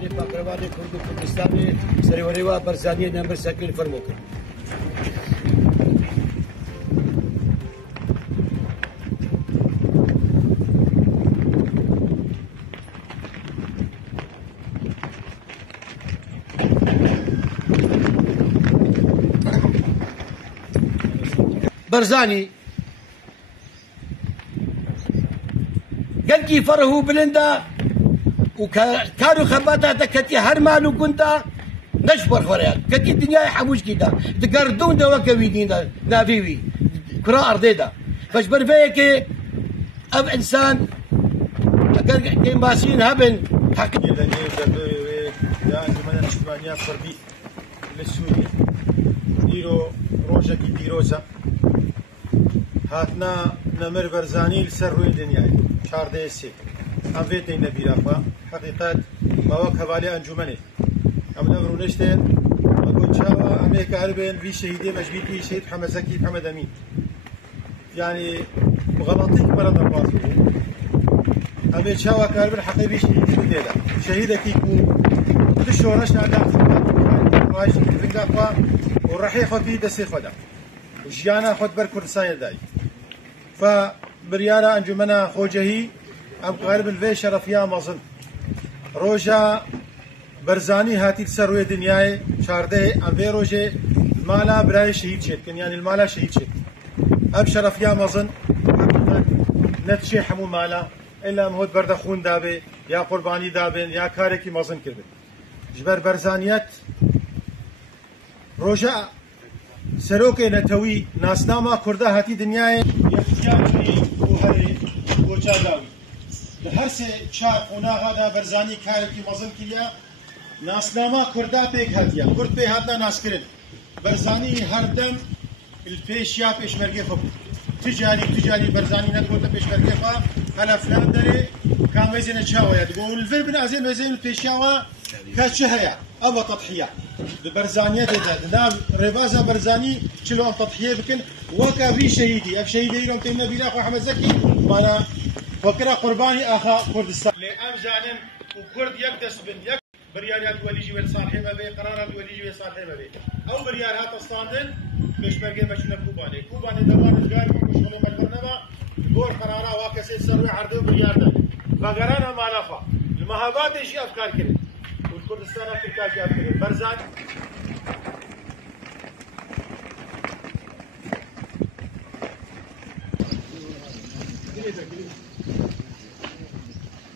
برزاني باقرواني كردو كردستاني سريوريوا برزاني نمبر سكين فرموك برزاني قلقي فرهو بلندا وكانوا خباتا تكتي هرمانو كنتا نشبر خوريات كتي الدنيا حبوش كده تقردون دا وكويدين دا نافيوي كرا أرضي دا فاش برفيك أب إنسان كيم باسين هبن حق يا أنجمن الشبانية فردي للسوري ديرو روجا كي ديروزا هاتنا نمر برزاني لسر روي دنياي شارده سي أفيت النبي رافا حقيقات ما وكبالي أنجمنه أم نمرو نشتين أقول شاوا أمريكا هربين في شهيدي مجبيتي شهيد محمد زكي محمد أمين يعني غلطي مرض الباطل أمي شاوا كهربين حقيقي شهيد شو ديلا شهيدك يكون تشورش على واش رنقا ورحي خدي دسي خدا وجيانا خد بر كردستان داي فبريانا أنجمنا خوجهي أم قارب الفي شرفيا مظن روجا برزاني هاتي تسروي دنياي شارده أم في روجه المالا براي شهيد شد يعني المالا شهيد شد أم شرفيا مظن نتشي حمو مالا إلا مهود برد خون دابي يا قرباني دابين يا كاركي مظن كربن جبر برزانيات روجا سروك نتوي ناسناما كردا هاتي دنياي يفتياني وهري وجاداوي لهرسه چار اونا هذا برزاني كاركي مظن كريا ناسناما كردا بيك هاتيا كرد بي هاتنا ناسكرن برزاني هردم البيشيا بيشمرگه خب تجاري برزاني نتقول بيشمرگه خا هلا فلان دري كان وزن تشاويا تقول الفيلم بنازين وزن البيشيا كشهيا او تضحيه برزانيه ده ريفازا برزاني شلو ام تضحيه بكن وكا في شهيدي اف شهيدي يوم تم نبي اخو احمد زكي وانا فكره قرباني اخا كردستان لام زانن وكرد يقدس بن يك بريالات وليجي وصالحي ما بي قرارات وليجي وصالحي ما بي او بريالات استاندن مش برجي مش كوباني دوام الجار مش شغل البرنامج دور قرارات واكسي سروي عرض بريالات فقرانا ما نفع المهابات شيء افكار كده والكردستان افريقيا جاب كده برزان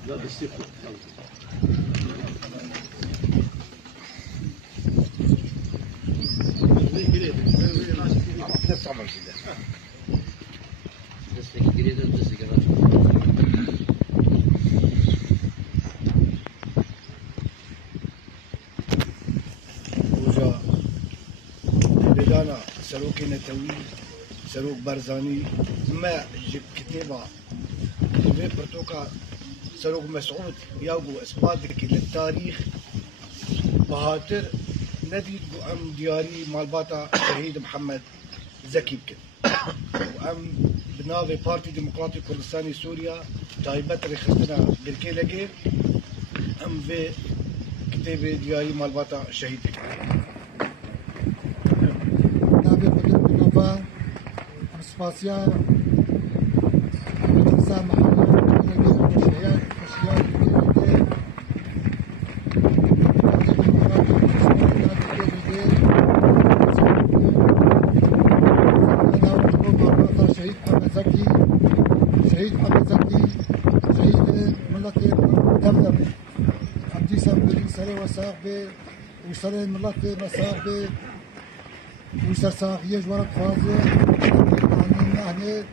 لا بس بدانا سلوك نتوي سلوك برزاني ما جب كتابة في برتوكا سلوك مسعود ياغو اثبات للتاريخ بهاتر ندي ام دياري مالباتا شهيد محمد زكي بكن وام بنافي بارتي ديمقراطي كردستاني سوريا تايبت رخصتنا بركي لقي ام في كتابة دياري مالباتا شهيد سپاسیا انسان محمد الشهيد شهيد محمد زكي شهيد ملة دمدمة عمدي سامبلي سري وساقبي وسري الملة مساقبي وسر ساقية جوارك فازي يعني